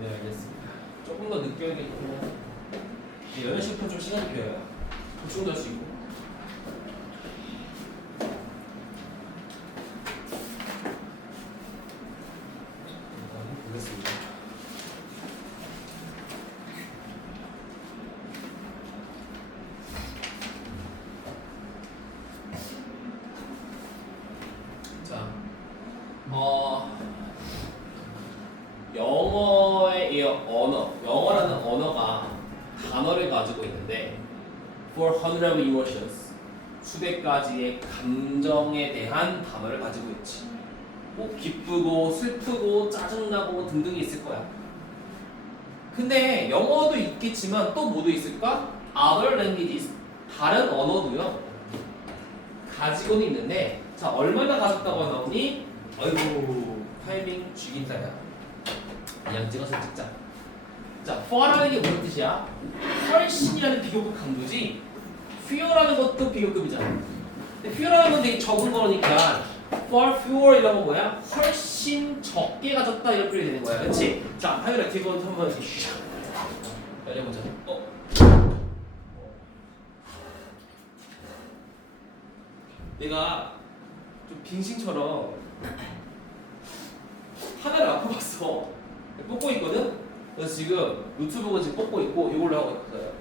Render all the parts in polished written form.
네, 알겠습니다. 조금 더 늦게 하겠고 이런 식으로 좀 시간이 필요해요. 보충도 할 수 있고. 보겠습니다. 자, 영어의 이 언어, 영어라는 언어가 단어를 가지고 있는데 for hundred of emotions, 수백 가지의 감정에 대한 단어를 가지고 있지. 뭐 기쁘고 슬프고 짜증나고 등등이 있을 거야. 근데 영어도 있겠지만 또 뭐도 있을까? Other languages, 다른 언어도요 가지고는 있는데, 자 얼마나 가졌다고 나오니? 아이고 타이밍 죽인다야. 그냥 찍어서 찍자. 자, far라는 게 무슨 뜻이야? 훨씬이라는 비교급 강조지. few라는 것도 비교급이잖아. 근데 few라는 건 되게 적은 거니까 far fewer이라고 뭐야? 훨씬 적게 가졌다 이런 표현이 되는 거야, 그렇지? 자, 하율아 기본 한번 열려보자. 내가 좀 빙신처럼 하나를 앞으로 봤어. 뽑고 있거든? 그래서 지금 노트북은 지금 뽑고 있고 이걸로 하고 있어요.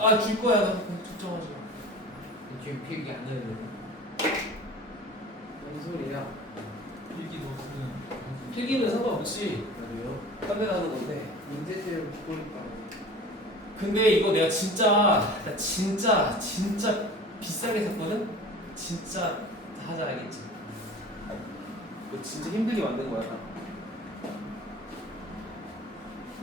아, 줄 거야. 걱정하지 마. 지금 필기 안 해야 돼. 뭔 소리야? 필기도 없으면 필기는 상관없이 그래요? 딴 데다 하는 건데. 문제제를 보니까 근데 이거 내가 진짜 비싸게 샀거든? 진짜 하자 알겠지? 이거 진짜 힘들게 만든 거야.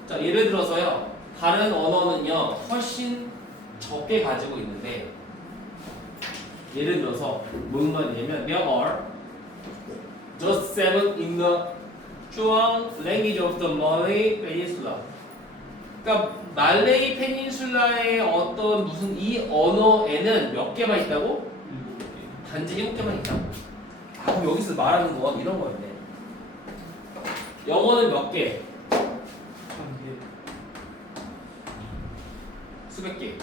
자, 예를 들어서요. 다른 언어는요 훨씬 적게 가지고 있는데, 예를 들어서 무슨 말이냐면 there are just seven in the Zhuang language of the Malay Peninsula. 그러니까 말레이 페닌슐라의 어떤 무슨 이 언어에는 몇 개만 있다고? 단지 7개만 있다고. 아, 그럼 여기서 말하는 건 이런 거였네. 영어는 몇 개? 수백 개.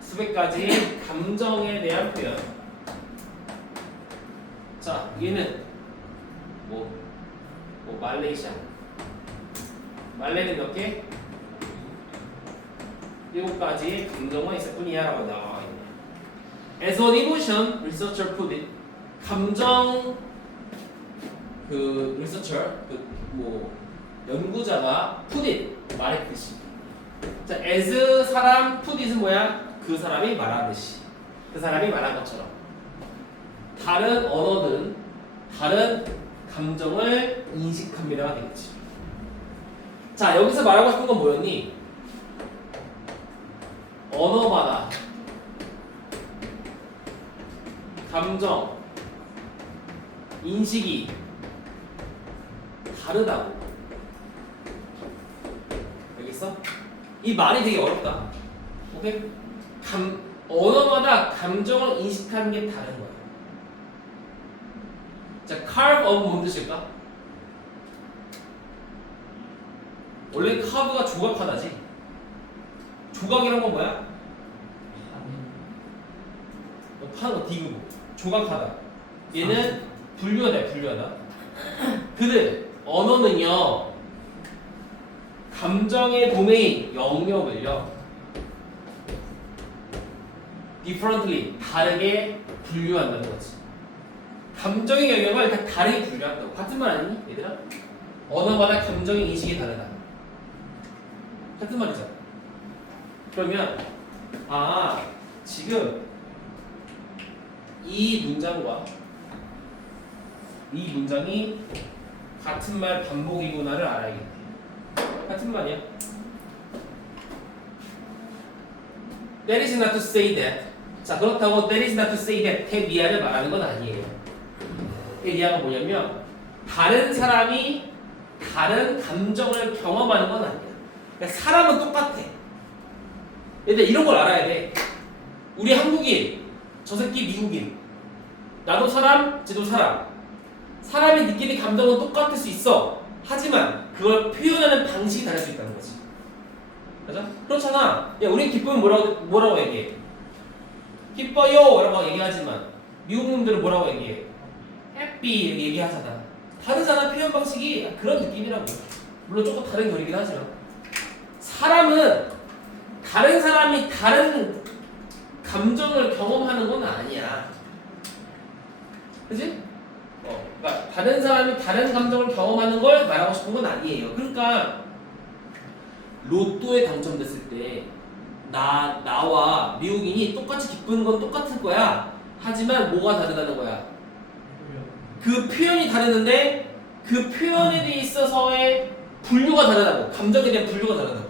수백 가지 감정에 대한 표현. 자, 얘는 뭐 말레이시아. 말레는 몇 개? 7가지의 감정만 있을 뿐이야라고 나와 있네. As an emotion researcher put it, 감정 researcher 연구자가 put it 말했듯이. 자, as 사람 put it은 뭐야? 그 사람이 말하듯이. 그 사람이 말한 것처럼. 다른 언어들은 다른 감정을 인식합니다가 되겠지. 자, 여기서 말하고 싶은 건 뭐였니? 언어마다 감정, 인식이 다르다고. 알겠어? 이 말이 되게 어렵다. 오케이? 언어마다 감정을 인식하는 게 다른 거야. 자, carve of 뭔 뜻일까? 원래 carve가 조각하다지. 조각이란 건 뭐야? 파는 거 디그고. 조각하다. 얘는 분류하다, 분류하다. 근데 언어는요, 감정의 도메인, 영역을요, differently, 다르게 분류한다는 거지. 감정의 영역을 다 다르게 분류한다고. 같은 말 아니니? 얘들아? 언어마다 감정의 인식이 다르다. 같은 말이잖아. 그러면 지금 이 문장과 이 문장이 같은 말 반복이구나를 알아야겠네. 같은 말이야. That is not to say that. 자, 그렇다고 that is not to say that 테비아를 말하는 건 아니에요. 테비아가 뭐냐면 다른 사람이 다른 감정을 경험하는 건 아니야. 그러니까 사람은 똑같아. 근데 이런 걸 알아야 돼. 우리 한국인, 저 새끼 미국인. 나도 사람, 쟤도 사람. 사람이 느끼는 감정은 똑같을 수 있어. 하지만 그걸 표현하는 방식이 다를 수 있다는 거지. 맞아? 그렇잖아. 야, 우린 기쁨은 뭐라고 얘기해? 기뻐요! 라고 얘기하지만 미국 놈들은 뭐라고 얘기해? 해피 얘기하잖아. 다르잖아, 표현 방식이. 그런 느낌이라고. 물론 조금 다른 결이긴 하지만 사람은 다른 사람이 다른 감정을 경험하는 건 아니야. 그치? 그러니까 다른 사람이 다른 감정을 경험하는 걸 말하고 싶은 건 아니에요. 그러니까 로또에 당첨됐을 때 나와 미국인이 똑같이 기쁜 건 똑같을 거야. 하지만 뭐가 다르다는 거야? 그 표현이 다르는데 그 표현에 대해 있어서의 분류가 다르다고. 감정에 대한 분류가 다르다고.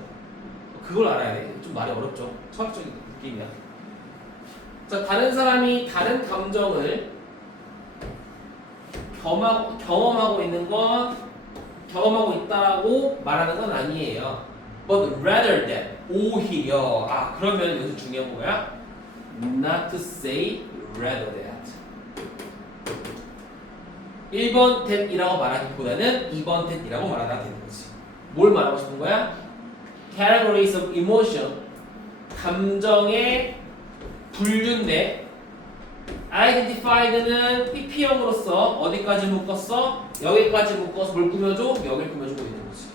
그걸 알아야 돼. 좀 말이 어렵죠. 철학적인 느낌이야. 자, 다른 사람이 다른 감정을 경험하고 있다라고 말하는 건 아니에요. But rather than, 오히려. 그러면 여기서 중요한 거야. Not to say rather that. 1번 that이라고 말하기보다는 2번 that이라고 말하다 되는 거지. 뭘 말하고 싶은 거야? Categories of emotion, 감정의 분류인데 identified는 PP형으로서 어디까지 묶었어? 여기까지 묶어서 뭘 꾸며줘? 여기를 꾸며주고 있는 거지.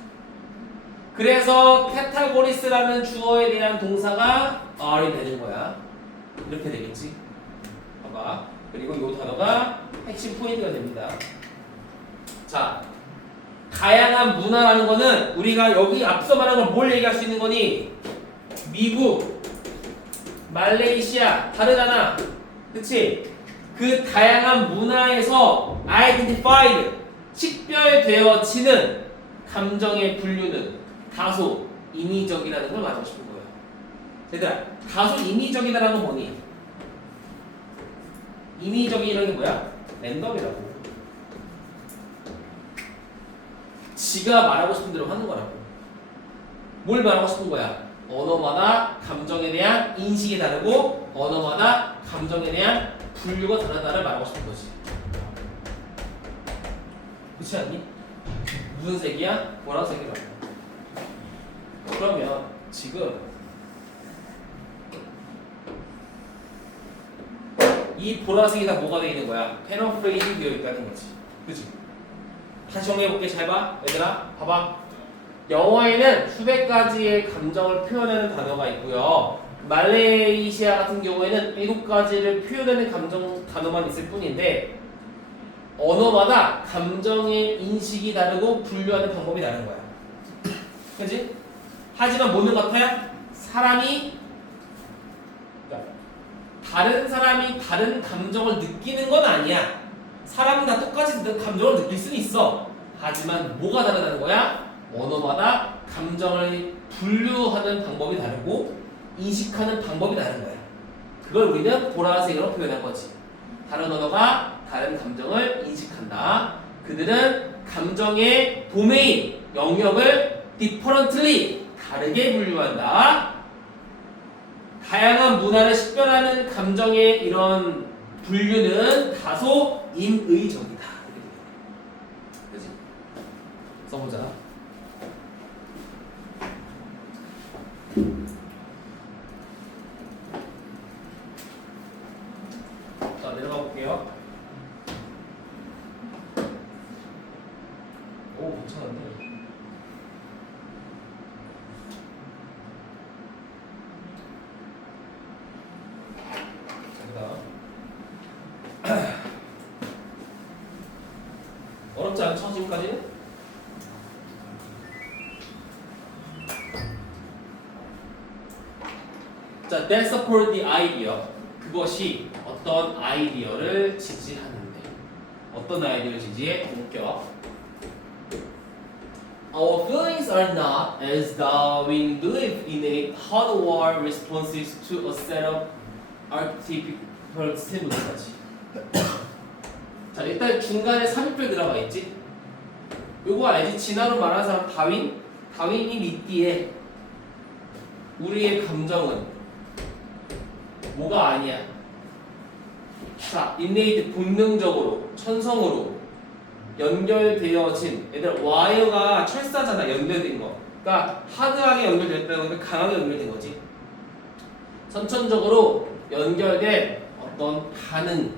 그래서 categories라는 주어에 대한 동사가 are이 되는 거야. 이렇게 되겠지. 봐봐. 그리고 이 단어가 핵심 포인트가 됩니다. 자, 다양한 문화라는 거는 우리가 여기 앞서 말한 걸 뭘 얘기할 수 있는 거니? 미국, 말레이시아 다르잖아. 그치? 그 다양한 문화에서 identified, 식별되어지는 감정의 분류는 다소 인위적이라는 걸 말하고 싶은 거예요. 얘들아, 다소 인위적이다라는 건 뭐니? 인위적이라는 게 뭐야? 랜덤이라고. 지가 말하고 싶은 대로 하는 거라고. 뭘 말하고 싶은 거야? 언어마다 감정에 대한 인식이 다르고 언어마다 감정에 대한 분류가 다르다를 말하고 싶은 거지. 그렇지 않니? 무슨 색이야? 보라색이라고. 그러면 지금 이 보라색이 다 뭐가 되어 있는 거야? 패러프레이징 되어 있다는 거지. 그치? 다시 정리해볼게. 잘 봐. 얘들아, 봐봐. 영어에는 수백 가지의 감정을 표현하는 단어가 있고요. 말레이시아 같은 경우에는 7가지를 표현하는 단어만 있을 뿐인데 언어마다 감정의 인식이 다르고 분류하는 방법이 다른 거야. 그치? 하지만 뭐는 같아요? 다른 사람이 다른 감정을 느끼는 건 아니야. 사람은 다 똑같이 감정을 느낄 수는 있어. 하지만 뭐가 다르다는 거야? 언어마다 감정을 분류하는 방법이 다르고 인식하는 방법이 다른 거야. 그걸 우리는 보라색으로 표현한 거지. 다른 언어가 다른 감정을 인식한다. 그들은 감정의 도메인, 영역을 differently, 다르게 분류한다. 다양한 문화를 식별하는 감정의 이런 분류는 다소 인의적이다. 그치? 써보자. 자, 내려가 볼게요. 오, 괜찮은데. 어렵지 않죠, 지금까지는? 자, that support the idea. 그것이 어떤 아이디어를 지지하는데. 어떤 아이디어를 지지해? 본격. Our feelings are not, as Darwin believed, innate hardwired responses to a set of archetypal stimuli. 자, 일단 중간에 삽입표 들어가 있지? 요거 알지? 진화로 말하는 사람 다윈? 다윈이 믿기에 우리의 감정은 뭐가 아니야? 자, innate 본능적으로 천성으로 연결되어진 얘들 와이어가 철사잖아. 연결된 거. 그러니까 하드하게 연결됐다는 건데 강하게 연결된 거지. 선천적으로 연결된 어떤 반응.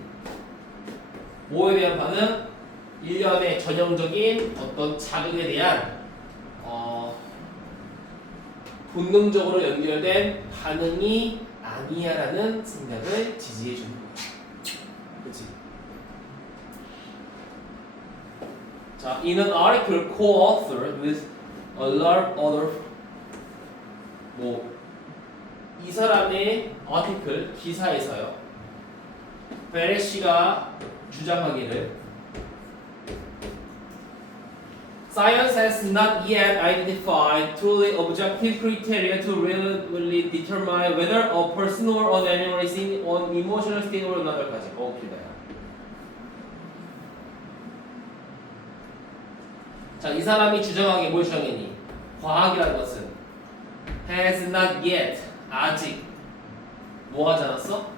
뭐에 대한 반응? 일련의 전형적인 어떤 자극에 대한 본능적으로 연결된 반응이 아니야라는 생각을 지지해 주는 거야. 그렇지? 자, in an article co-authored with a lot of other 이 사람의 article 기사에서요. 베레 씨가 주장하기를 Science has not yet identified truly objective criteria to reliably determine whether a person or an animal is in an emotional state or another까지. 길다야. 자, 이 사람이 주장하기 뭘 주장했니? 과학이라는 것은 has not yet 아직 뭐 하지 않았어?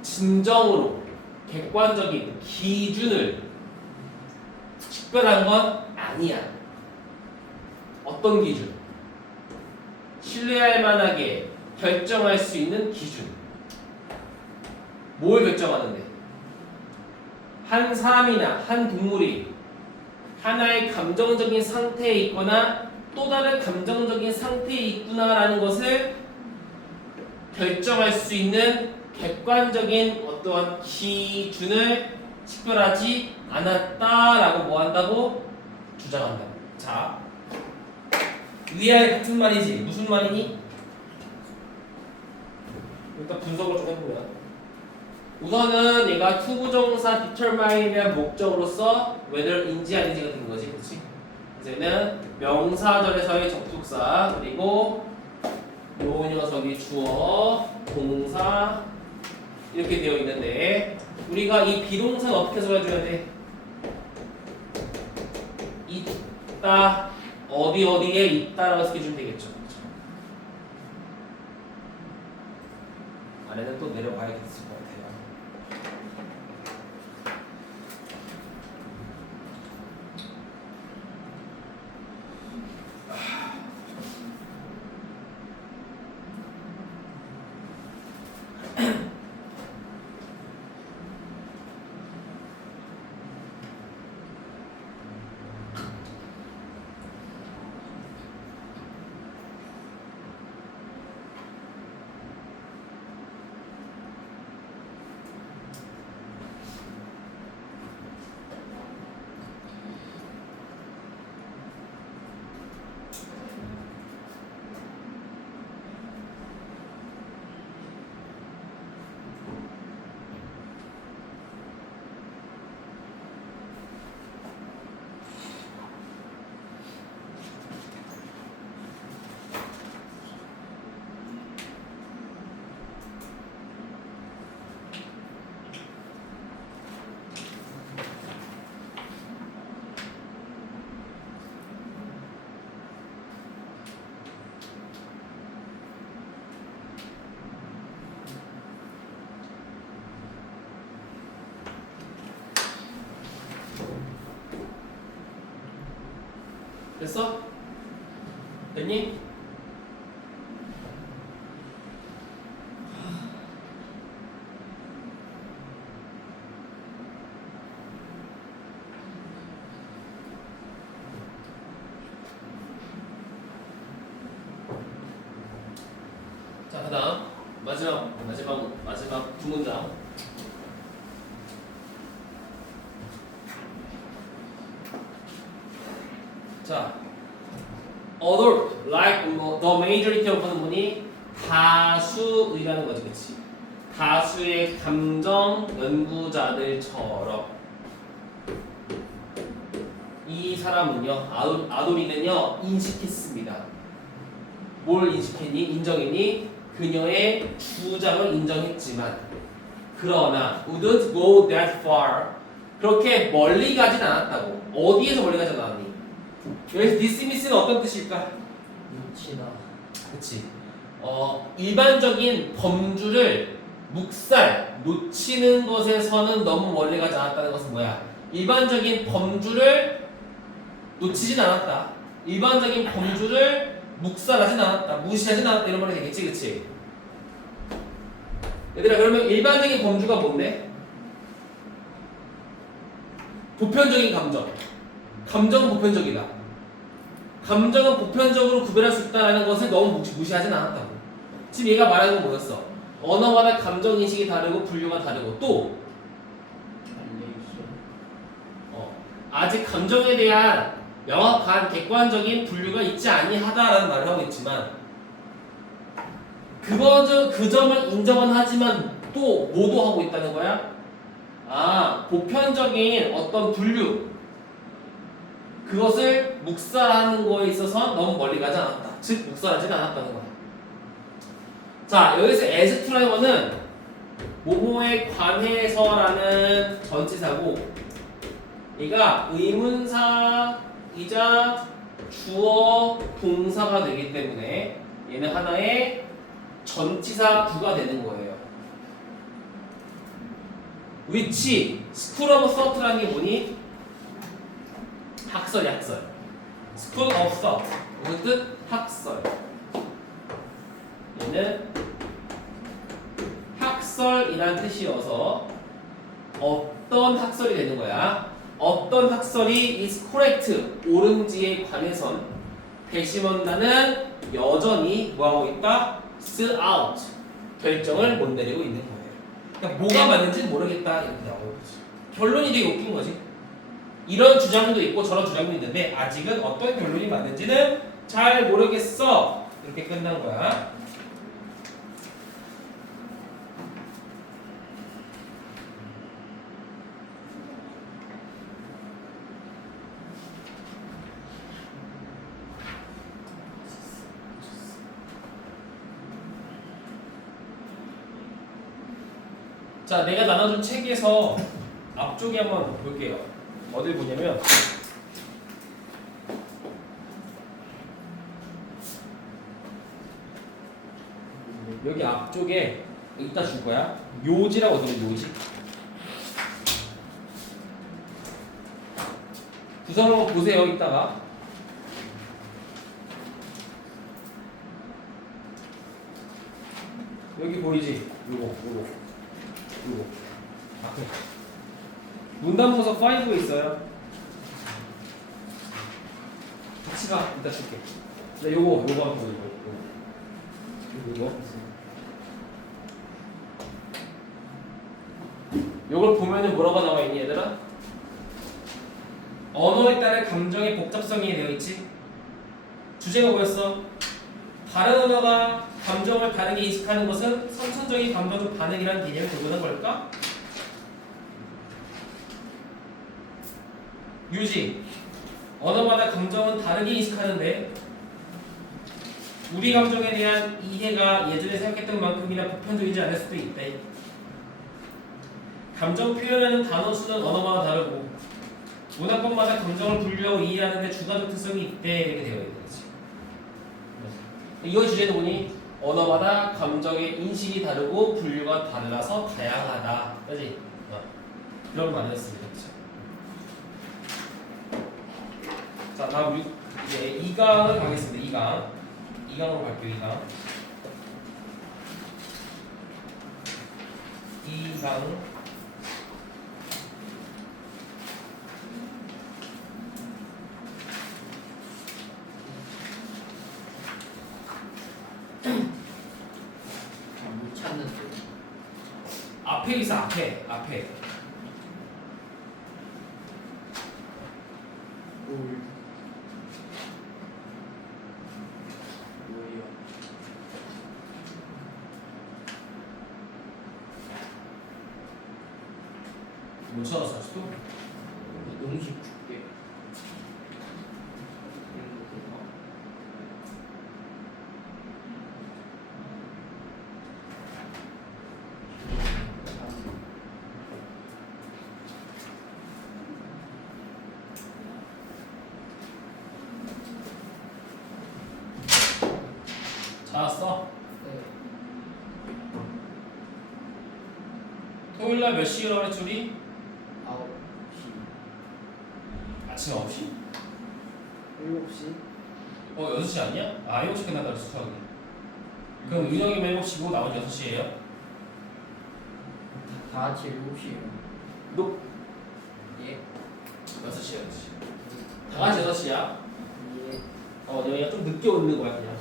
진정으로 객관적인 기준을 식별한 건 아니야. 어떤 기준? 신뢰할 만하게 결정할 수 있는 기준. 뭘 결정하는데? 한 사람이나 한 동물이 하나의 감정적인 상태에 있거나 또 다른 감정적인 상태에 있구나라는 것을 결정할 수 있는 객관적인 어떠한 기준을 식별하지 않았다라고 뭐 한다고? 주장한다. 자, 위에 같은 말이지. 무슨 말이니? 일단 분석을 좀 해보면 우선은 얘가 투부정사 determine에 대한 목적으로서 whether인지 아닌지가 되는 거지. 그렇지? 그래서 얘는 명사절에서의 접속사 그리고 요 녀석이 주어, 동사 이렇게 되어 있는데 우리가 이 비동사는 어떻게 써줘야 돼? 있다, 어디에 있다라고 써주면 되겠죠. 그렇죠? 아래는 또 내려가야겠을 것 같아요. 됐어? 됐니? 자, 그다음 마지막 두 문장. 자, other like the majority of 하는 분이 다수의라는 거지, 그렇지? 다수의 감정 연구자들처럼 이 사람은요, 아도리는요 인식했습니다. 뭘 인식했니? 인정했니? 그녀의 주장을 인정했지만 그러나 wouldn't go that far 그렇게 멀리 가진 않았다고. 어디에서 멀리 가진 않았니? 여기서 dismiss는 어떤 뜻일까? 놓치다. 그치. 일반적인 범주를 묵살, 놓치는 것에서는 너무 멀리 가지 않았다는 것은 뭐야? 일반적인 범주를 놓치진 않았다. 일반적인 범주를 묵살하진 않았다. 무시하진 않았다. 이런 말이 되겠지, 그치? 얘들아, 그러면 일반적인 범주가 뭔데? 보편적인 감정. 감정은 보편적이다. 감정은 보편적으로 구별할 수 있다는 것을 너무 무시하진 않았다고. 지금 얘가 말하는 건 뭐였어? 언어마다 감정 인식이 다르고 분류가 다르고 또 아직 감정에 대한 명확한 객관적인 분류가 있지 아니하다라는 말을 하고 있지만 그 점을 인정은 하지만 또 뭐도 하고 있다는 거야? 보편적인 어떤 분류 그것을 묵살하는 거에 있어서 너무 멀리 가지 않았다. 즉 묵살하지 않았다는 거야. 자, 여기서 as 트라이버는 뭐뭐에 관해서라는 전치사고 얘가 의문사이자 주어 동사가 되기 때문에 얘는 하나의 전치사 구가 되는 거예요. which school of thought라는 게 뭐니? 학설이 학설. school of thought 그 뜻 학설. 얘는 학설이란 뜻이어서 어떤 학설이 되는 거야? 어떤 학설이 is correct 옳은지에 관해선 배심원단은 여전히 뭐하고 있다? still out 결정을 못 내리고 있는 거예요. 그러니까 뭐가 맞는지는 모르겠다 이렇게 나오는 거지. 결론이 되게 웃긴 거지. 이런 주장도 있고 저런 주장도 있는데 아직은 어떤 결론이 맞는지는 잘 모르겠어 이렇게 끝난 거야. 자, 내가 나눠준 책에서 앞쪽에 한번 볼게요. 어딜 보냐면 여기 앞쪽에 이따 줄 거야. 요지라고 들려. 요지. 구성을 한번 보세요. 이따가. 여기 보이지? 요거. 앞에. 문단문서 5에 있어요. 같이 가. 이따 줄게. 나 요거 한번 보여줘. 요거. 요걸 보면은 뭐라고 나와 있니 얘들아? 언어에 따른 감정의 복잡성이 되어 있지. 주제가 뭐였어? 다른 언어가 감정을 다르게 인식하는 것은 선천적인 감정적 반응이라는 개념을 도구는 걸까? 유지. 언어마다 감정은 다르게 인식하는데 우리 감정에 대한 이해가 예전에 생각했던 만큼이나 보편적이지 않을 수도 있대. 감정 표현하는 단어 수는 언어마다 다르고 문화권마다 감정을 분류하고 이해하는데 주관적 특성이 있대 이렇게 되어 있는 거지. 이거의 주제는 뭐니? 언어마다 감정의 인식이 다르고 분류가 달라서 다양하다. 그지? 그런 말이었습니다. 자, 다음 이제 2강을 가겠습니다. 2강으로 갈게요. 2강. 못 찾는데. 앞에 있어. 앞에. 뭐예요? 못 찾았어 아직도? 음식 줄게. 찾았어? 토요일 날 몇 시에 일어나지 우리? 9시. 아침 9시? 7시. 6시 아니야? 아 7시 끝난다 그랬어 수학이. 그럼 은영이면 7시고 나머지 6시예요? 다 같이 7시에요. 너 예. 6시야 6시. 다 같이 6시야? 예. 영희가 좀 늦게 오는 거야 그냥.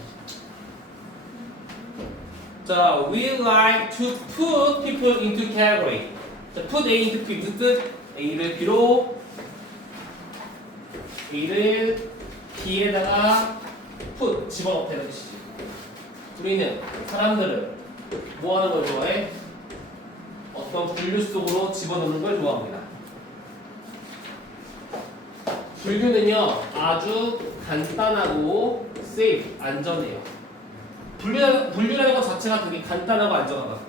자, we like to put people into category. 자, put A into B 무슨 뜻? A를 B로, A를 B에다가 put 집어넣다는 뜻이지. 우리는 사람들을 뭐 하는 걸 좋아해? 어떤 분류 속으로 집어넣는 걸 좋아합니다. 분류는요 아주 간단하고 safe, 안전해요. 분류라는 것 자체가 되게 간단하고 안전하다.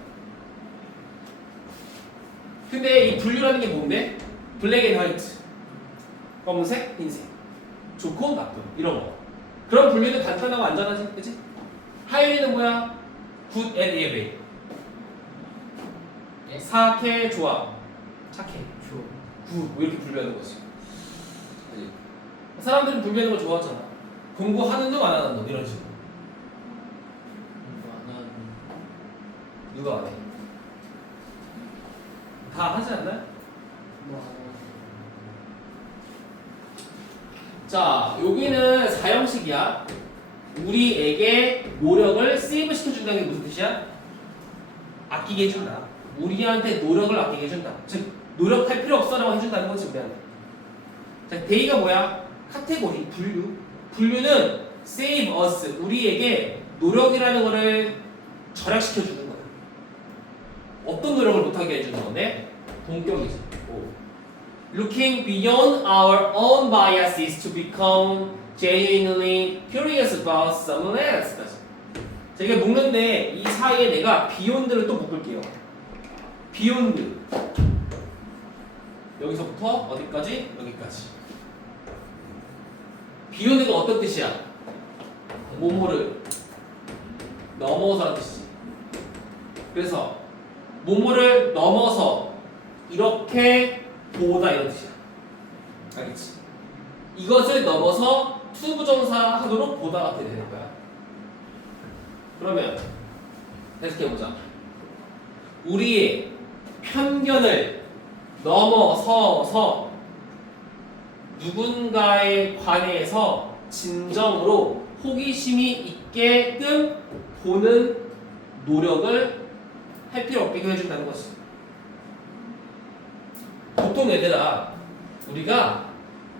근데 이 분류라는 게 뭔데? 블랙 앤 화이트, 검은색, 흰색, 좋고 나쁨 이런 거. 그런 분류는 간단하고 안전하지, 그치? 하이리는 뭐야? 굿 앤 이블, 예. 사악해, 좋아, 착해, 조. 굿, 뭐 이렇게 분류하는 거지. 그치? 사람들은 분류하는 걸 좋아하잖아. 공부하는 놈 안 하는 놈 이런 식으로. 이거 안 하는. 누가 안 해? 다 하지 않나요? 뭐 안 하는. 자, 여기는 사형식이야. 우리에게 노력을 세이브 시켜준다는 게 무슨 뜻이야? 아끼게 해준다. 우리한테 노력을 아끼게 해준다. 즉, 노력할 필요 없어라고 해준다는 거지, 우리한테. 자, 데이가 뭐야? 카테고리, 분류. 분류는 save us, 우리에게 노력이라는 거를 절약시켜주는 거야. 어떤 노력을 못하게 해주는 건데? 본격이지. Looking beyond our own biases to become genuinely curious about someone else. 자, 이게 묶는데 이 사이에 내가 beyond를 또 묶을게요. beyond. 여기서부터 어디까지? 여기까지. beyond가 어떤 뜻이야? 뭐뭐를 넘어서라는 뜻이지. 그래서 뭐뭐를 넘어서 이렇게 보다 이런 뜻이야. 알겠지? 이것을 넘어서 투부정사 하도록 보다가 되는 거야. 그러면 해석해보자. 우리의 편견을 넘어서서 누군가에 관해서 진정으로 호기심이 있게끔 보는 노력을 할 필요 없게 해준다는 거지. 보통 얘들아, 우리가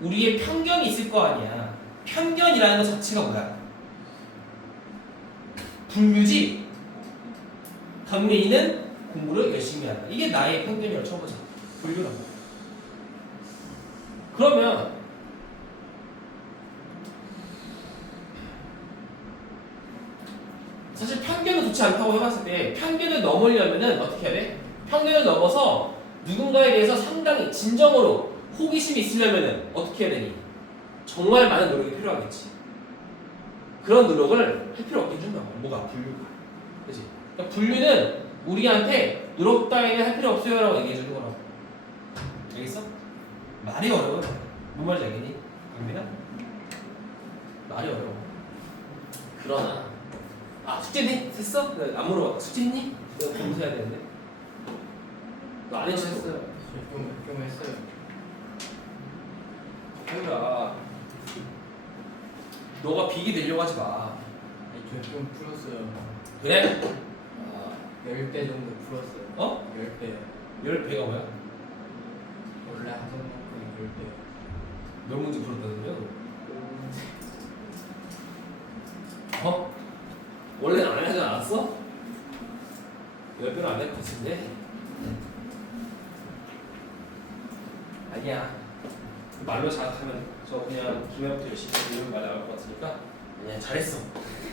우리의 편견이 있을 거 아니야. 편견이라는 것 자체가 뭐야? 분류지. 강민이는 공부를 열심히 한다. 이게 나의 편견이라고 쳐보자. 분류라고. 그러면 사실 편견은 좋지 않다고 해봤을 때 편견을 넘으려면은 어떻게 해야 돼? 편견을 넘어서 누군가에 대해서 상당히 진정으로 호기심이 있으려면은 어떻게 해야 되니? 정말 많은 노력이 필요하겠지. 그런 노력을 할 필요 없게 해준다고. 뭐가? 분류가. 그치? 그러니까 분류는 우리한테 노력 따위는 할 필요 없어요 라고 얘기해주는 거라고. 알겠어? 말이 어려워. 뭔 말인지 알겠니? 강민아? 말이 어려워. 그러나 숙제는 했어? 안 물어봤다. 숙제 했니? 내가 검사해야 되는데. 너 안 했어? 했어요. 좀 했어요. 태우라, 너가 빅이 되려고 하지 마. 아니 좀 풀었어요. 그래? 10배 정도 풀었어요. 어? 10배. 10배가 뭐야? 원래 하던 만큼 10배. 몇 문제 풀었다는데요? 어? 원래는 안 하지 않았어? 10배는 안 될 것 같은데? 아니야. 말로 자각하면 저 그냥 기회부터 열심히 이런 말 나올 것 같으니까 아니야, 잘했어.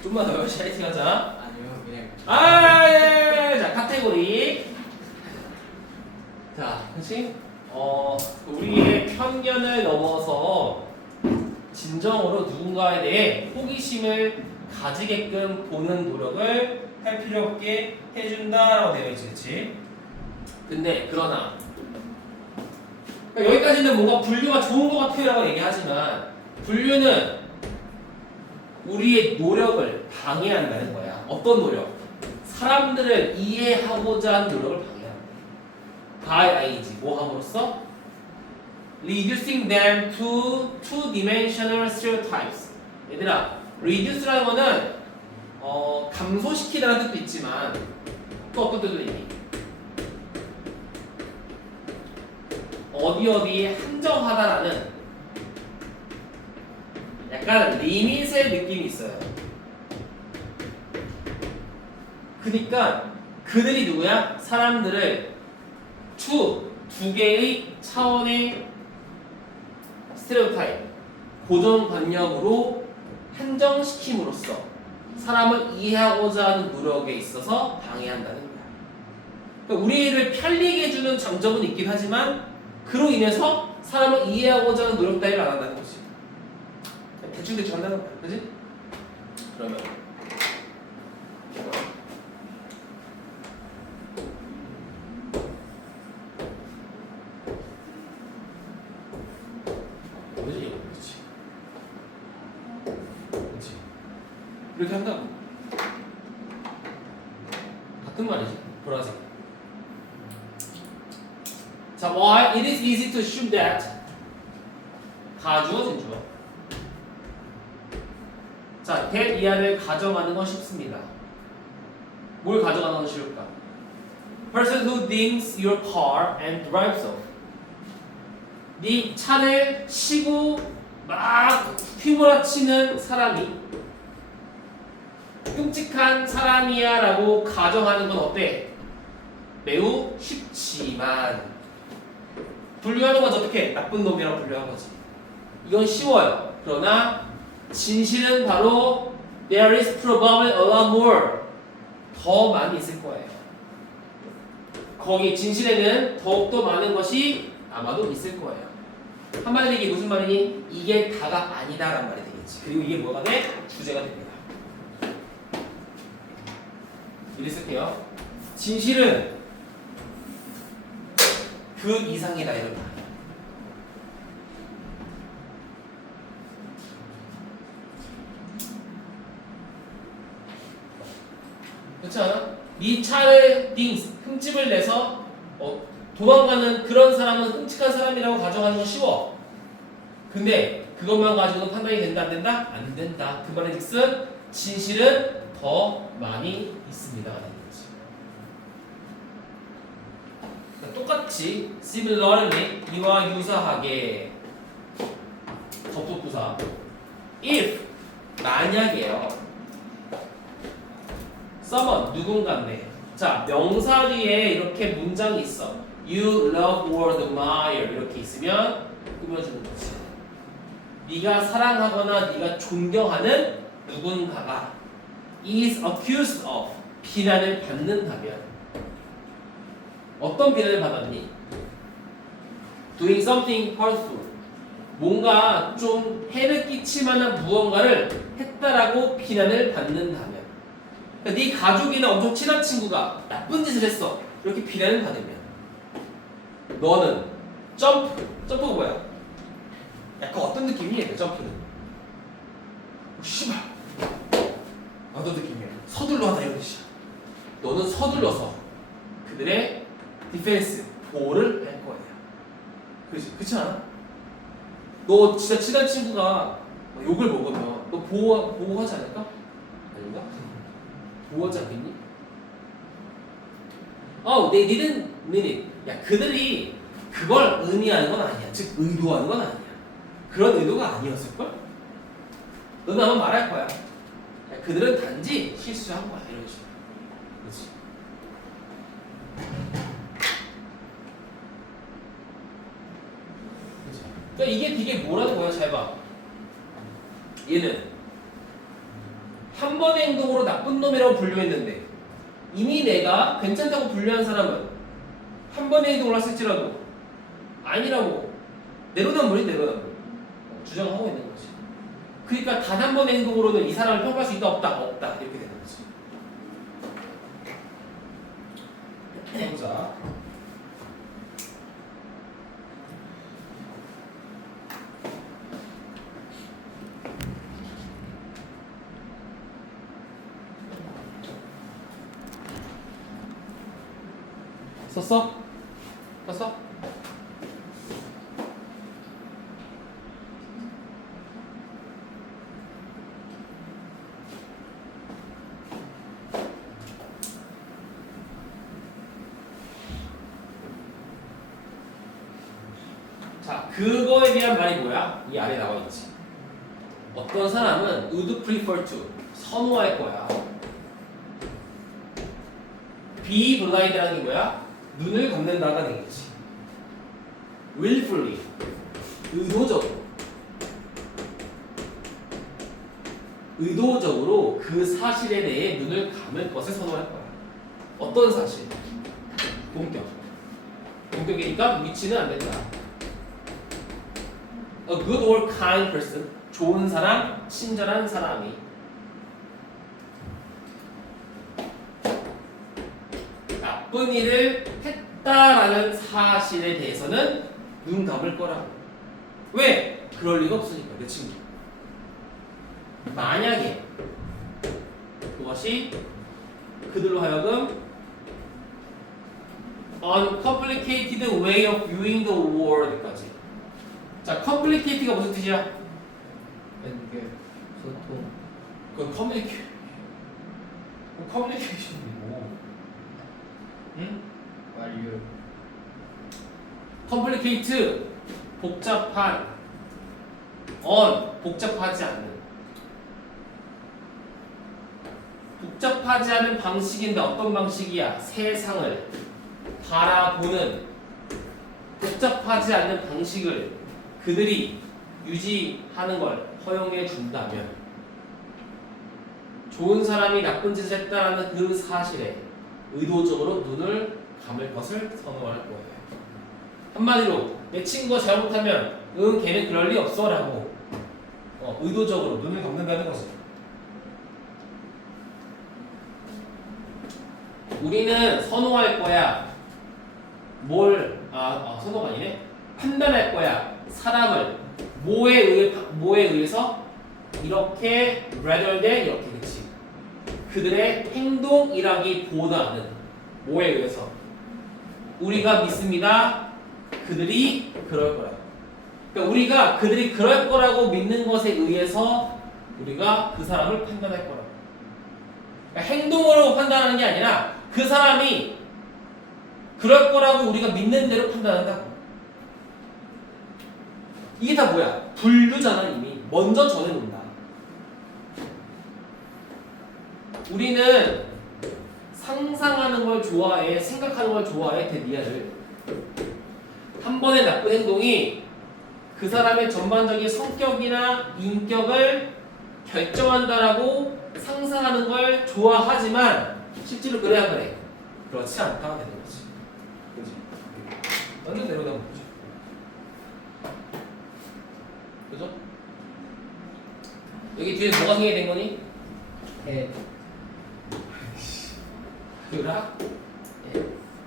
좀만 더 열심히 화이팅 하자. 아니요 예. 그냥. 자, 카테고리. 자, 그치? 우리의 편견을 넘어서 진정으로 누군가에 대해 호기심을 가지게끔 보는 노력을 할 필요 없게 해준다라고 되어 있지, 그치? 근데 그러나 그러니까 여기까지는 뭔가 분류가 좋은 것 같아요라고 얘기하지만 분류는 우리의 노력을 방해한다는 거야. 어떤 노력? 사람들을 이해하고자 하는 노력을 방해한다. by ing 뭐 함으로써? reducing them to two-dimensional stereotypes. 얘들아, reduce라는 거는 감소시키다는 뜻도 있지만 또 어떤 뜻도 있니? 어디에 한정하다라는 약간 리밋의 느낌이 있어요. 그러니까 그들이 누구야? 사람들을 두 개의 차원의 스테레오타입, 고정관념으로 한정시킴으로써 사람을 이해하고자 하는 노력에 있어서 방해한다는 거야. 그러니까 우리를 편리게 해주는 장점은 있긴 하지만 그로 인해서 사람을 이해하고자 하는 노력 따위를 안 한다는 거지. 대충 한다는 거야, 그지? 그러면 그지? 그렇지. 이렇게 한다고. 같은 말이지, 보라색. 자, why it is easy to assume that 가주어 진주어. 자, that 이하를 가정하는 건 쉽습니다. 뭘 가정하는 건 쉬울까? Person who dings your car and drives off. 네 차를 치고 막 휘몰아치는 사람이 끔찍한 사람이야 라고 가정하는 건 어때? 매우 쉽지만 분류하는 건 어떻게? 나쁜 놈이라고 분류한 거지. 이건 쉬워요. 그러나 진실은 바로 there is probably a lot more. 더 많이 있을 거예요. 거기 진실에는 더욱더 많은 것이 아마도 있을 거예요. 한마디로 이게 무슨 말이니? 이게 다가 아니다라는 말이 되겠지. 그리고 이게 뭐가 돼? 주제가 됩니다. 이리 쓸게요. 진실은 그 이상이다 이런 말. 그렇지 않아? 네 차를 흠집을 내서 도망가는 그런 사람은 끔찍한 사람이라고 가정하는 건 쉬워. 근데 그것만 가지고는 판단이 된다 안 된다? 안 된다. 그 말인즉슨 진실은 더 많이 있습니다가 되는 거지. 그러니까 똑같이 similarly 이와 유사하게 접속부사 if 만약에요. someone 누군가인데 자 명사 뒤에 이렇게 문장이 있어. You love or admire 이렇게 있으면 꾸며주는 거지. 네가 사랑하거나 네가 존경하는 누군가가 is accused of 비난을 받는다면 어떤 비난을 받았니? Doing something hurtful 뭔가 좀 해를 끼칠 만한 무언가를 했다라고 비난을 받는다면 그러니까 네 가족이나 엄청 친한 친구가 나쁜 짓을 했어 이렇게 비난을 받으면 너는 점프가 뭐야? 약간 어떤 느낌이야? 점프는 씨발 어떤 느낌이야? 서둘러 하다 이런 뜻이야. 너는 서둘러서 그들의 디펜스 보호를 할 거야. 그렇지 않아? 너 진짜 친한 친구가 욕을 먹으면 너 보호하지 않을까? 아닌가? 보호하지 않겠니? They didn't mean it. 야, 그들이 그걸 의미하는 건 아니야. 즉, 의도하는 건 아니야. 그런 의도가 아니었을걸? 너는 아마 말할 거야. 야, 그들은 단지 실수한 거야. 이런 식으로. 그렇지? 그러니까 이게 되게 뭐라는 거야? 잘 봐. 얘는 한 번의 행동으로 나쁜 놈이라고 분류했는데 이미 내가 괜찮다고 분류한 사람은 한 번의 행동을 했을지라도 아니라고 내로남불이 주장하고 있는 거지. 그러니까 단 한 번의 행동으로는 이 사람을 평가할 수 있다 없다 이렇게 되는 거지. 보자. 썼어? 썼어? 자, 그거에 대한 말이 뭐야? 이 아래 나와 있지. 어떤 사람은 would prefer to 선호할 거야. be blind라는 게 뭐야? 눈을 감는다가 된 거지. willfully 의도적으로 그 사실에 대해 눈을 감을 것을 선호할 거야. 어떤 사실? 동격이니까 위치는 안 된다. A good or kind person, 좋은 사람, 친절한 사람이 나쁜 일을 했다라는 사실에 대해서는 눈 감을 거라고. 왜? 그럴 리가 없으니까 내 친구. 만약에 그것이 그들로 하여금 uncomplicated way of viewing the world까지. 자, complicated가 무슨 뜻이야? 연결, 소통, 그건 communication이고, 응? 완료, complicate 복잡한, 복잡하지 않는. 복잡하지 않은 방식인데 어떤 방식이야? 세상을 바라보는 복잡하지 않는 방식을 그들이 유지하는 걸 허용해 준다면 좋은 사람이 나쁜 짓을 했다라는 그 사실에 의도적으로 눈을 감을 것을 선호할 거예요. 한마디로 내 친구가 잘못하면 걔는 그럴 리 없어 라고 의도적으로 눈을 감는다는 거죠. 우리는 선호할 거야. 선호가 아니네. 판단할 거야. 사람을 뭐에 의해서 이렇게 rather than 이렇게 그치. 그들의 행동이라기보다는 뭐에 의해서 우리가 믿습니다. 그들이 그럴 거라. 그러니까 우리가 그들이 그럴 거라고 믿는 것에 의해서 우리가 그 사람을 판단할 거라. 그러니까 행동으로 판단하는 게 아니라 그 사람이 그럴 거라고 우리가 믿는 대로 판단한다고. 이게 다 뭐야? 분류잖아. 이미 먼저 정해놓는다. 우리는 상상하는 걸 좋아해, 생각하는 걸 좋아해. 데니아를 한 번의 나쁜 행동이 그 사람의 전반적인 성격이나 인격을 결정한다라고 상상하는 걸 좋아하지만 실제로 그래야 그래. 그렇지 않다가 되는 거지. 그렇지? 완전 내려다 보죠. 그죠? 여기 뒤에 뭐가 생기게 된 거니? 그라?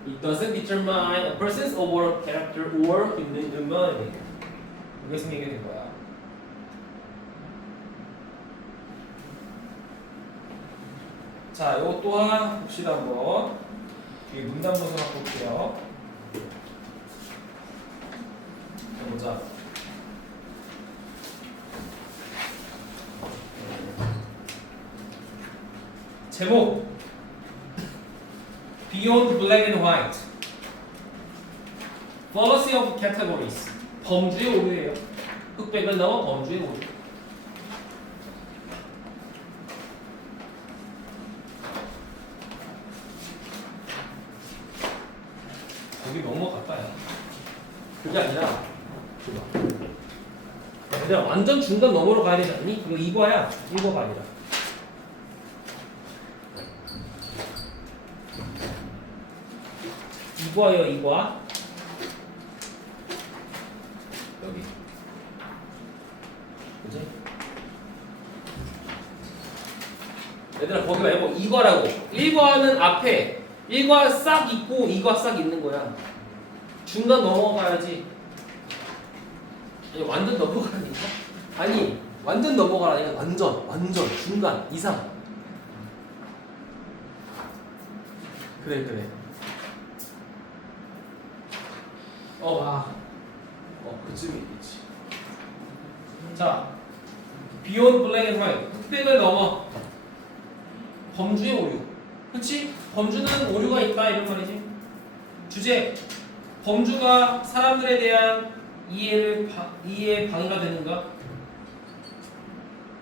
It doesn't determine a person's overall character or humanity. 그게 생기게 된 거야. 자, 이거 또한 봅시다 한번. 뒤에 문단부서 한번 볼게요. 보자. 제목 Beyond Black and White Fallacy of Categories 범주의 오류예요. 흑백을 넘어 범주의 오류. 거기 넘어갔다 야. 그게 아니라 그냥 완전 중간 너머로 가야 되지 않니? 이거 이거야. 이거가 아니라 이거예요. 이거 여기 그지? 얘들아 거기 말고 이거라고. 1과는 앞에 1과 싹 있고 2과 싹 있는 거야. 중간 넘어가야지. 아니 완전 넘어가라니까? 아니 완전 넘어가라니까. 완전 중간 이상. 그래 그쯤이 있겠지. 자, beyond black and white. 흑백을 넘어 범주의 오류. 그치? 범주는 오류가 있다 이런 말이지. 주제, 범주가 사람들에 대한 이해에 방해가 되는가?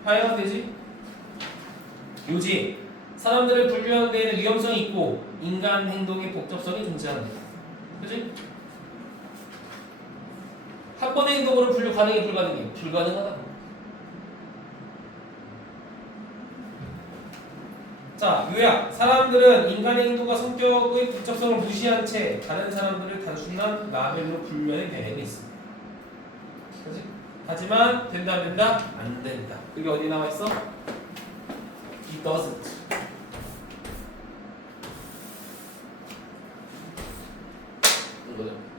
방해가 되지? 요지, 사람들을 분류하는 데에는 위험성이 있고 인간 행동의 복잡성이 존재한다. 그치? 한 번의 행동으로 분류 가능해 불가능해? 불가능하다. 자, 요약. 사람들은 인간의 행동과 성격의 복잡성을 무시한 채 다른 사람들을 단순한 라벨로 분류하는 경향이 있습니다. 그치? 하지만 된다 안 된다? 안 된다. 그게 어디 나와 있어? It doesn't. 이거죠.